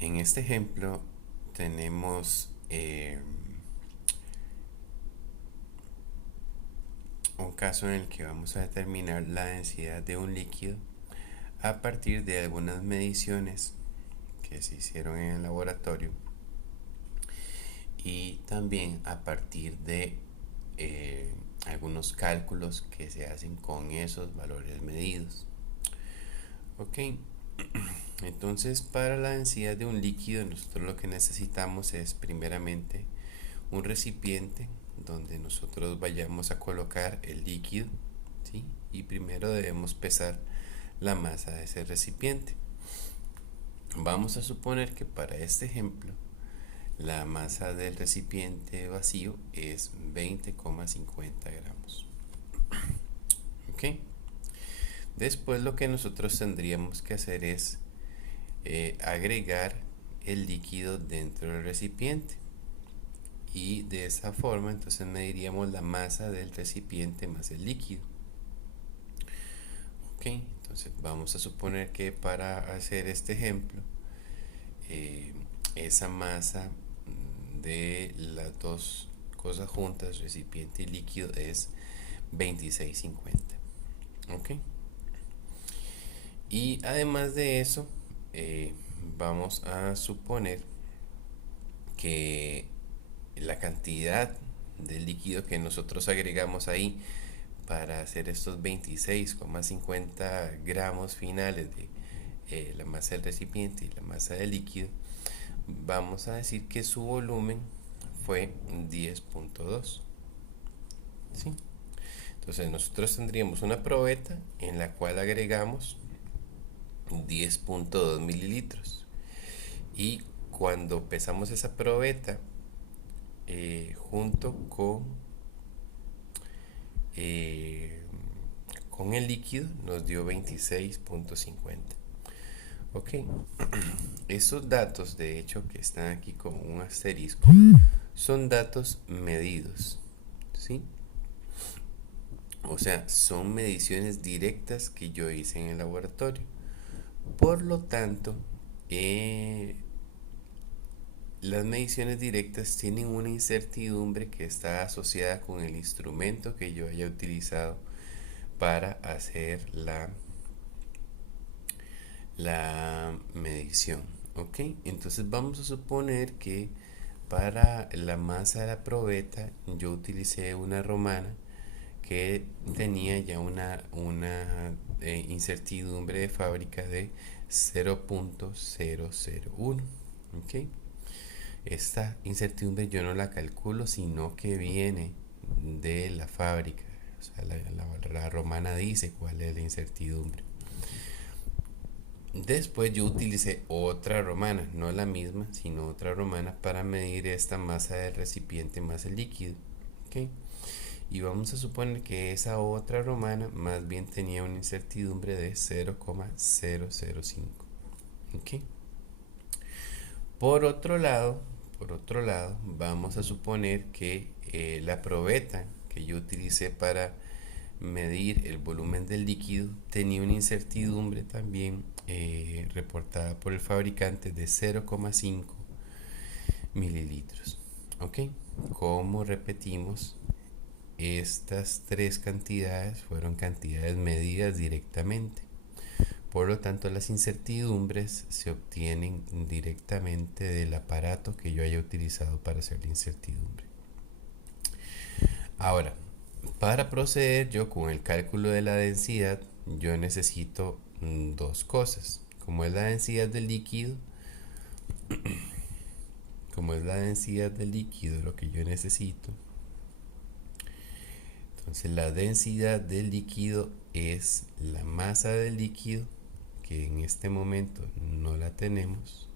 En este ejemplo tenemos un caso en el que vamos a determinar la densidad de un líquido a partir de algunas mediciones que se hicieron en el laboratorio y también a partir de algunos cálculos que se hacen con esos valores medidos. Ok, entonces para la densidad de un líquido nosotros lo que necesitamos es primeramente un recipiente donde nosotros vayamos a colocar el líquido, ¿sí? Y primero debemos pesar la masa de ese recipiente. Vamos a suponer que para este ejemplo la masa del recipiente vacío es 20,50 gramos. ¿Ok? Después lo que nosotros tendríamos que hacer es agregar el líquido dentro del recipiente. Y de esa forma entonces mediríamos la masa del recipiente más el líquido. Ok, entonces vamos a suponer que para hacer este ejemplo esa masa de las dos cosas juntas, recipiente y líquido, es 26,50. Ok, y además de eso vamos a suponer que la cantidad de líquido que nosotros agregamos ahí para hacer estos 26,50 gramos finales de la masa del recipiente y la masa del líquido, vamos a decir que su volumen fue 10,2. ¿Sí? Entonces nosotros tendríamos una probeta en la cual agregamos 10,2 mililitros. Y cuando pesamos esa probeta junto con el líquido nos dio 26,50. Ok, esos datos de hecho que están aquí con un asterisco son datos medidos, ¿sí? O sea, son mediciones directas que yo hice en el laboratorio. Por lo tanto, las mediciones directas tienen una incertidumbre que está asociada con el instrumento que yo haya utilizado para hacer la medición. Ok, entonces vamos a suponer que para la masa de la probeta yo utilicé una romana que tenía ya una incertidumbre de fábrica de 0,001. ¿Ok? Esta incertidumbre yo no la calculo, sino que viene de la fábrica. O sea, la romana dice cuál es la incertidumbre. Después yo utilicé otra romana, no la misma, sino otra romana para medir esta masa del recipiente más el líquido. ¿Ok? Y vamos a suponer que esa otra romana más bien tenía una incertidumbre de 0,005. ¿Ok? Por otro lado, vamos a suponer que la probeta que yo utilicé para medir el volumen del líquido tenía una incertidumbre también reportada por el fabricante de 0,5 mililitros. ¿Ok? Como repetimos, estas tres cantidades fueron cantidades medidas directamente. Por lo tanto, las incertidumbres se obtienen directamente del aparato que yo haya utilizado para hacer la incertidumbre. Ahora, para proceder yo con el cálculo de la densidad, yo necesito dos cosas. Como es la densidad del líquido, lo que yo necesito, entonces la densidad del líquido es la masa del líquido, que en este momento no la tenemos,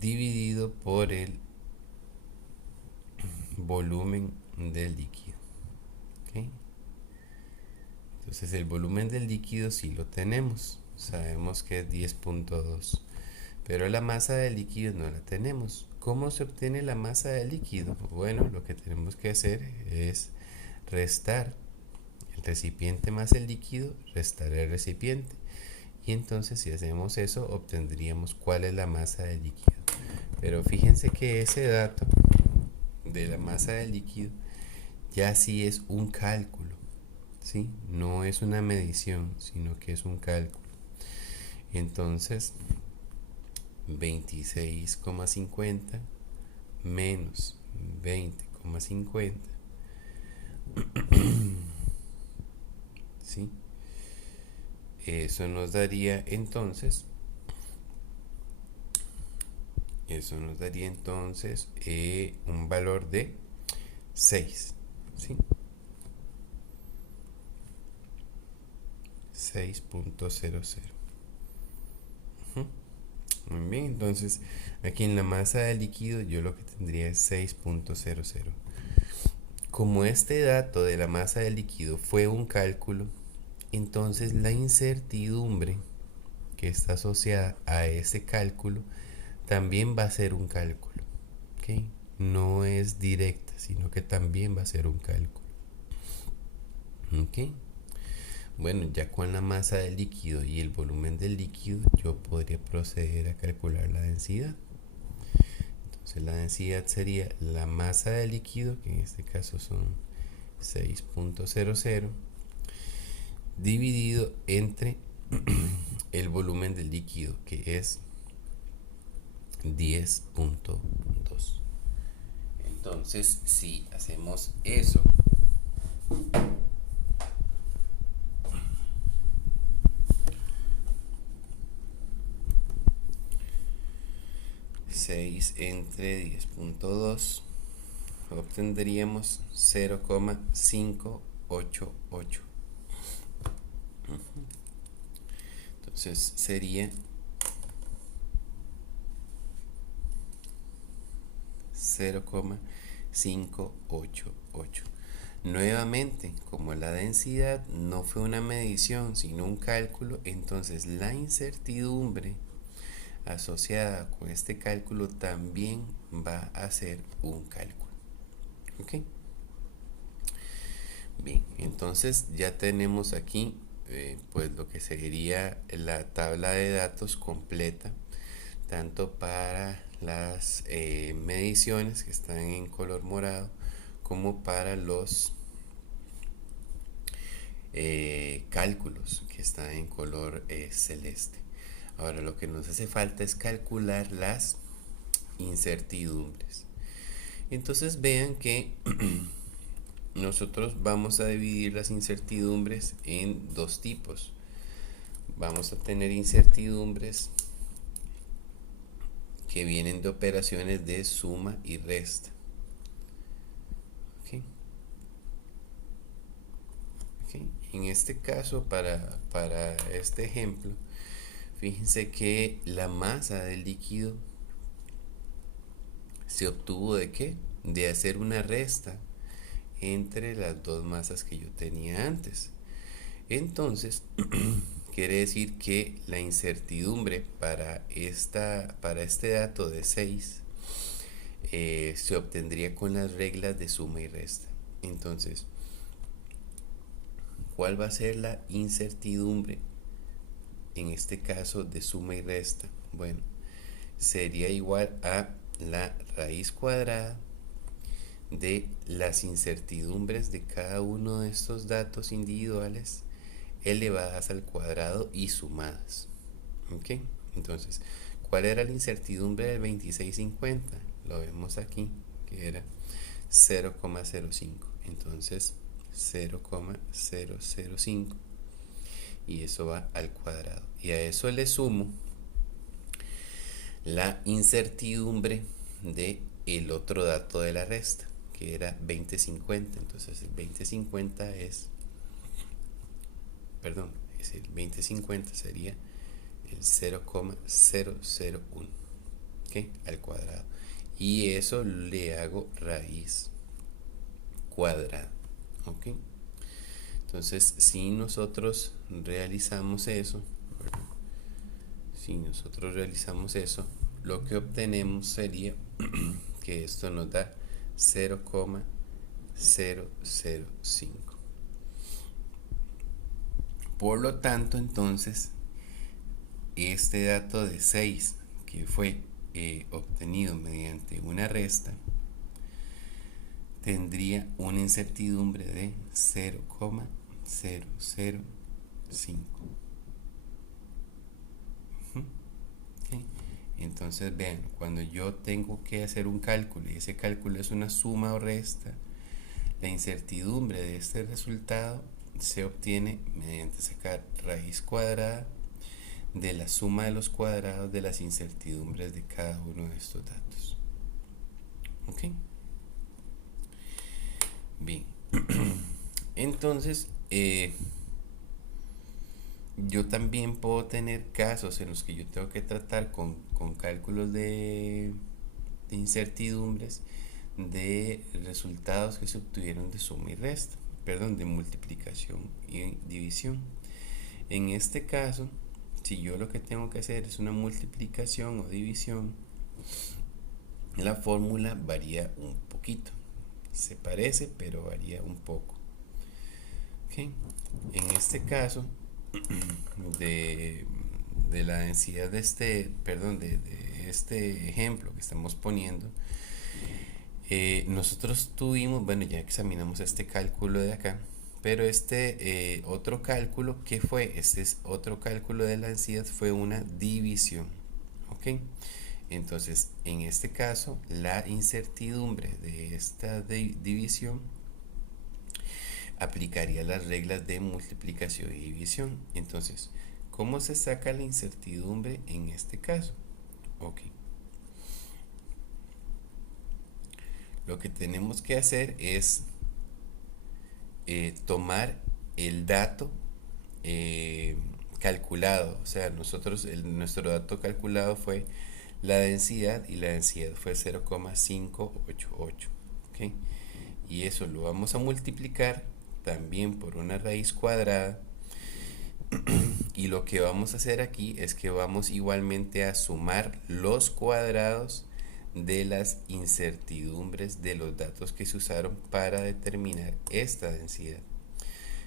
dividido por el volumen del líquido. ¿Okay? Entonces el volumen del líquido sí lo tenemos, sabemos que es 10,2, pero la masa del líquido no la tenemos. ¿Cómo se obtiene la masa del líquido? Bueno, lo que tenemos que hacer es restar el recipiente más el líquido, restar el recipiente, y entonces si hacemos eso obtendríamos cuál es la masa del líquido. Pero fíjense que ese dato de la masa del líquido ya sí es un cálculo, ¿sí? No es una medición, sino que es un cálculo. Entonces 26,50 menos 20,50, ¿sí? Eso nos daría entonces un valor de 6, ¿sí? 6.00. Muy bien, entonces aquí en la masa del líquido yo lo que tendría es 6.00. Como este dato de la masa del líquido fue un cálculo, entonces la incertidumbre que está asociada a ese cálculo también va a ser un cálculo, ¿ok? No es directa, sino que también va a ser un cálculo, ¿ok? Bueno, ya con la masa del líquido y el volumen del líquido, yo podría proceder a calcular la densidad. Entonces la densidad sería la masa del líquido, que en este caso son 6.00, dividido entre el volumen del líquido, que es 10.2. Entonces, si hacemos eso, entre 10.2, obtendríamos 0,588. Entonces sería 0,588. Nuevamente, como la densidad no fue una medición sino un cálculo, entonces la incertidumbre asociada con este cálculo también va a ser un cálculo. ¿Ok? Bien, entonces ya tenemos aquí pues lo que sería la tabla de datos completa, tanto para las mediciones que están en color morado como para los cálculos que están en color celeste. Ahora lo que nos hace falta es calcular las incertidumbres. Entonces vean que nosotros vamos a dividir las incertidumbres en dos tipos. Vamos a tener incertidumbres que vienen de operaciones de suma y resta. ¿Okay? ¿Okay? En este caso, para este ejemplo, fíjense que la masa del líquido se obtuvo ¿de qué? De hacer una resta entre las dos masas que yo tenía antes. Entonces, quiere decir que la incertidumbre para este dato de 6 se obtendría con las reglas de suma y resta. Entonces, ¿cuál va a ser la incertidumbre en este caso de suma y resta? Bueno, sería igual a la raíz cuadrada de las incertidumbres de cada uno de estos datos individuales elevadas al cuadrado y sumadas. ¿Ok? Entonces, ¿cuál era la incertidumbre del 2650? Lo vemos aquí, que era 0,05. Entonces, 0,005. Y eso va al cuadrado. Y a eso le sumo la incertidumbre de el otro dato de la resta, que era 2050. Entonces, el 2050 es el 2050 sería el 0,001, ¿ok? Al cuadrado. Y eso le hago raíz cuadrada, ¿ok? Entonces, si nosotros realizamos eso, lo que obtenemos sería que esto nos da 0,005. Por lo tanto, entonces, este dato de 6 que fue obtenido mediante una resta tendría una incertidumbre de 0,005. ¿Okay? Entonces vean, cuando yo tengo que hacer un cálculo y ese cálculo es una suma o resta, la incertidumbre de este resultado se obtiene mediante sacar raíz cuadrada de la suma de los cuadrados de las incertidumbres de cada uno de estos datos. ¿Ok? Bien. Entonces, yo también puedo tener casos en los que yo tengo que tratar con cálculos de incertidumbres de resultados que se obtuvieron de suma y resta, perdón, de multiplicación y división. En este caso, si yo lo que tengo que hacer es una multiplicación o división, la fórmula varía un poquito. Se parece, pero varía un poco. ¿Okay? En este caso, de la densidad de este, perdón, de este ejemplo que estamos poniendo, nosotros tuvimos, bueno, ya examinamos este cálculo de acá, pero este otro cálculo, ¿qué fue? Este es otro cálculo de la densidad, fue una división. ¿Ok? Entonces, en este caso, la incertidumbre de esta división aplicaría las reglas de multiplicación y división. Entonces, ¿cómo se saca la incertidumbre en este caso? Ok. Lo que tenemos que hacer es tomar el dato calculado. O sea, nuestro dato calculado fue la densidad y la densidad fue 0,588. ¿Okay? Y eso lo vamos a multiplicar también por una raíz cuadrada. Y lo que vamos a hacer aquí es que vamos igualmente a sumar los cuadrados de las incertidumbres de los datos que se usaron para determinar esta densidad.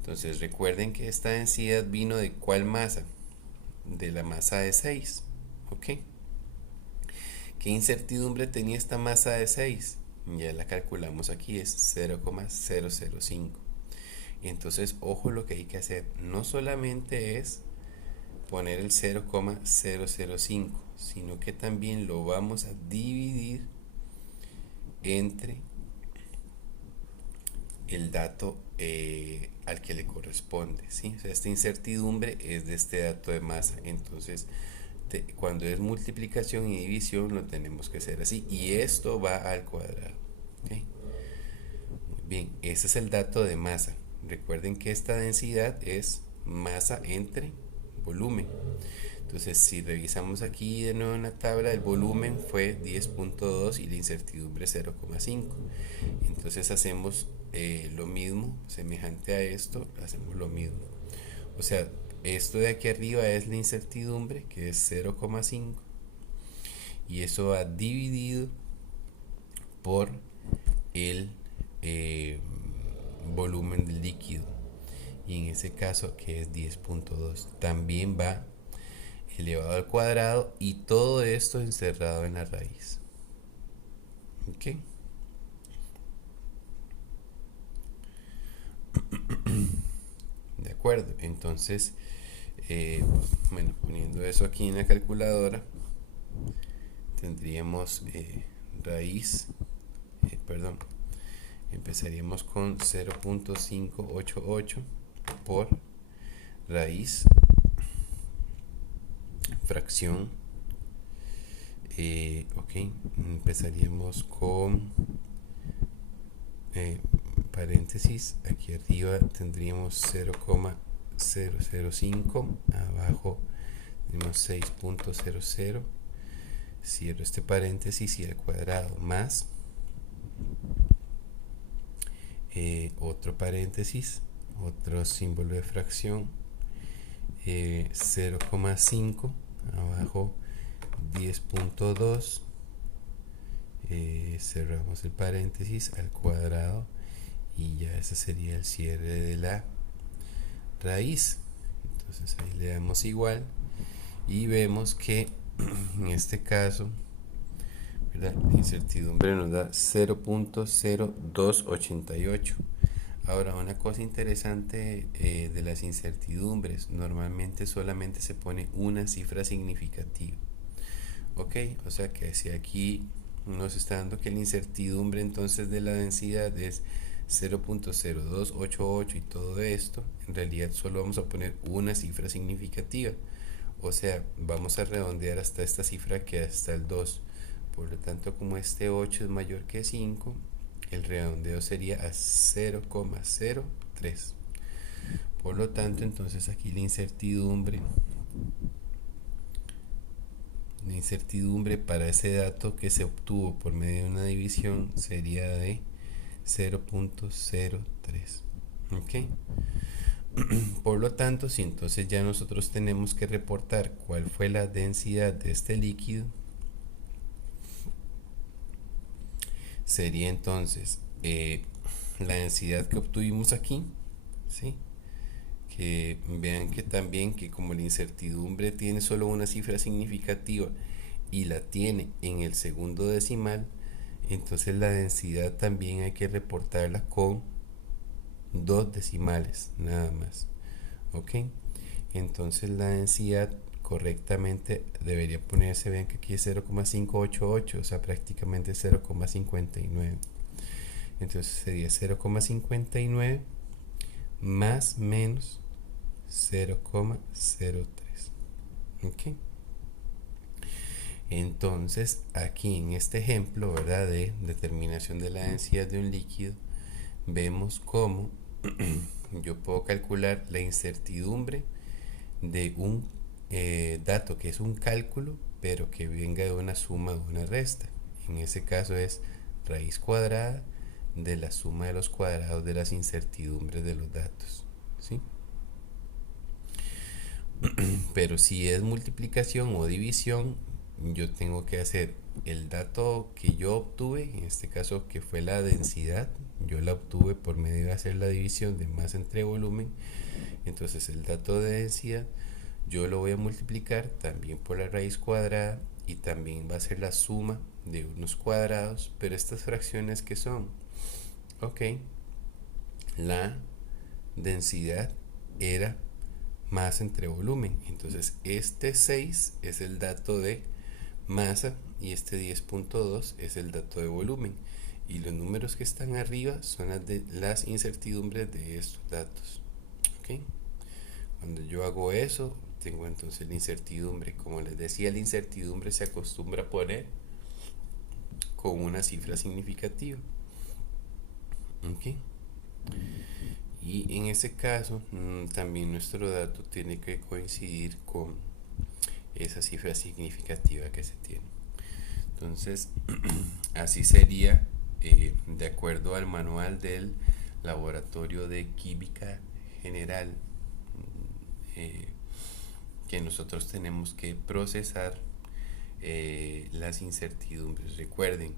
Entonces recuerden que esta densidad vino de ¿cuál masa? De la masa de 6. ¿Ok? ¿Qué incertidumbre tenía esta masa de 6? Ya la calculamos aquí, es 0,005. Entonces, ojo lo que hay que hacer. No solamente es poner el 0,005, sino que también lo vamos a dividir entre el dato al que le corresponde, ¿sí? O sea, esta incertidumbre es de este dato de masa. Entonces, cuando es multiplicación y división, lo tenemos que hacer así. Y esto va al cuadrado. ¿Okay? Bien, ese es el dato de masa. Recuerden que esta densidad es masa entre volumen. Entonces, si revisamos aquí de nuevo en la tabla, el volumen fue 10.2 y la incertidumbre 0,5. Entonces hacemos lo mismo, semejante a esto, hacemos lo mismo. O sea, esto de aquí arriba es la incertidumbre, que es 0,5. Y eso va dividido por el volumen del líquido. Y en ese caso, que es 10.2, también va elevado al cuadrado y todo esto encerrado en la raíz. ¿Ok? De acuerdo, entonces, bueno, poniendo eso aquí en la calculadora, tendríamos raíz, perdón, empezaríamos con 0.588 por raíz, fracción, ok, empezaríamos con paréntesis, aquí arriba tendríamos 0,005, abajo tenemos 6.00, cierro este paréntesis y al cuadrado más otro paréntesis, otro símbolo de fracción, 0,5, abajo 10.2, cerramos el paréntesis al cuadrado y ya ese sería el cierre de la raíz. Entonces ahí le damos igual y vemos que en este caso, ¿verdad?, la incertidumbre nos da 0.0288. Ahora, una cosa interesante de las incertidumbres, normalmente solamente se pone una cifra significativa. Ok, o sea que si aquí nos está dando que la incertidumbre entonces de la densidad es 0.0288 y todo esto, en realidad solo vamos a poner una cifra significativa. O sea, vamos a redondear hasta esta cifra que hasta el 2. Por lo tanto, como este 8 es mayor que 5, el redondeo sería a 0,03. Por lo tanto, entonces aquí la incertidumbre para ese dato que se obtuvo por medio de una división sería de 0.03. ¿Ok? Por lo tanto, si entonces ya nosotros tenemos que reportar cuál fue la densidad de este líquido, sería entonces la densidad que obtuvimos aquí, ¿sí? Que vean que también que como la incertidumbre tiene solo una cifra significativa y la tiene en el segundo decimal, entonces la densidad también hay que reportarla con dos decimales nada más. Ok, entonces la densidad correctamente debería ponerse, vean que aquí es 0,588, o sea, prácticamente 0,59. Entonces sería 0,59 más menos 0,03. Ok, entonces aquí en este ejemplo, ¿verdad?, de determinación de la densidad de un líquido, vemos cómo yo puedo calcular la incertidumbre de un dato que es un cálculo, pero que venga de una suma o una resta. En ese caso es raíz cuadrada de la suma de los cuadrados de las incertidumbres de los datos, ¿sí? Pero si es multiplicación o división, yo tengo que hacer el dato que yo obtuve, en este caso que fue la densidad, yo la obtuve por medio de hacer la división de masa entre volumen. Entonces el dato de densidad yo lo voy a multiplicar también por la raíz cuadrada y también va a ser la suma de unos cuadrados, pero estas fracciones que son, ok, la densidad era masa entre volumen, entonces este 6 es el dato de masa y este 10.2 es el dato de volumen, y los números que están arriba son las incertidumbres de estos datos. ¿Ok? Cuando yo hago eso, tengo entonces la incertidumbre. Como les decía, la incertidumbre se acostumbra a poner con una cifra significativa. ¿Ok? Y en ese caso, también nuestro dato tiene que coincidir con esa cifra significativa que se tiene. Entonces, así sería, de acuerdo al manual del Laboratorio de Química General, que nosotros tenemos que procesar las incertidumbres. Recuerden,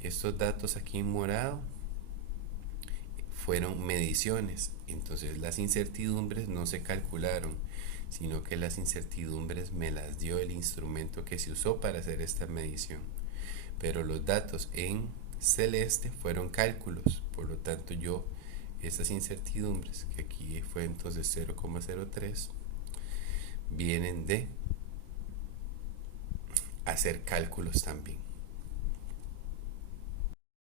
estos datos aquí en morado fueron mediciones, entonces las incertidumbres no se calcularon, sino que las incertidumbres me las dio el instrumento que se usó para hacer esta medición. Pero los datos en celeste fueron cálculos, por lo tanto yo estas incertidumbres, que aquí fue entonces 0,03, vienen de hacer cálculos también.